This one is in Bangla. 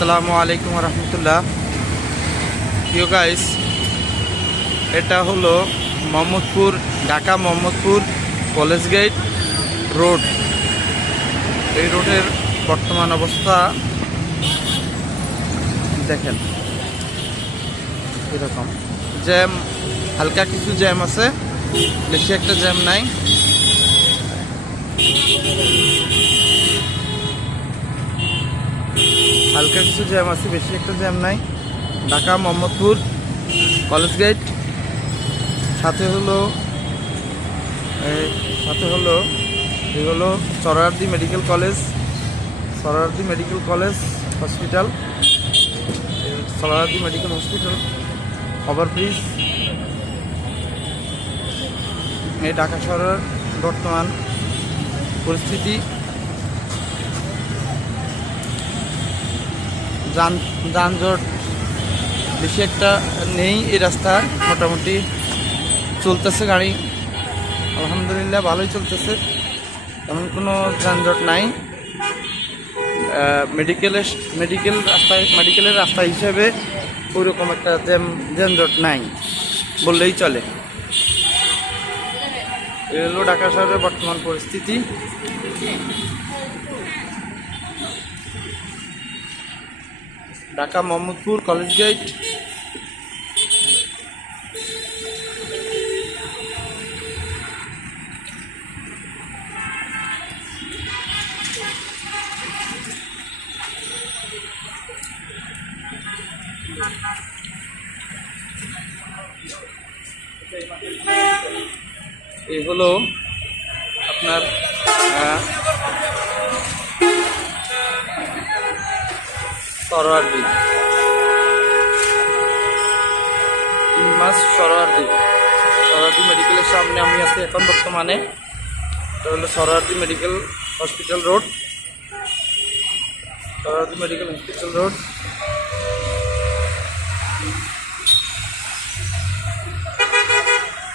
আসসালামু আলাইকুম রহমতুল্লাহ। প্রিয় গাইস, এটা হলো Mohammadpur, Dhaka Mohammadpur college gate road. এই রোডের বর্তমান অবস্থা দেখেন, এরকম জ্যাম, হালকা কিছু জ্যাম আছে, বেশি একটা জ্যাম নাই। হালকা কিছু জ্যাম আছে, বেশি একটা জ্যাম নাই। ঢাকা মোহাম্মদপুর কলেজ গেট, সাথে হলো এই হলো Suhrawardy medical college, Suhrawardy medical college hospital, Suhrawardy medical hospital, overbridge. এই ঢাকা শহরের বর্তমান পরিস্থিতি। যানজট বেশি একটা নেই এই রাস্তায়, মোটামুটি চলতেছে গাড়ি, আলহামদুলিল্লাহ ভালোই চলতেছে, তেমন কোনো যানজট নাই। মেডিকেলের রাস্তা হিসেবে ওইরকম একটা যানজট নাই বললেই চলে। এই হলো ঢাকা শহরের বর্তমান পরিস্থিতি। Dhaka Mohammadpur college gate. এই হলো আপনার সরোয়ারদি, 3 মাস সরোয়ারদি মেডিকেলের সামনে আমি আছি এখন বর্তমানে। এটা হলো Sarwardi medical hospital road, Sarwardi medical hospital road.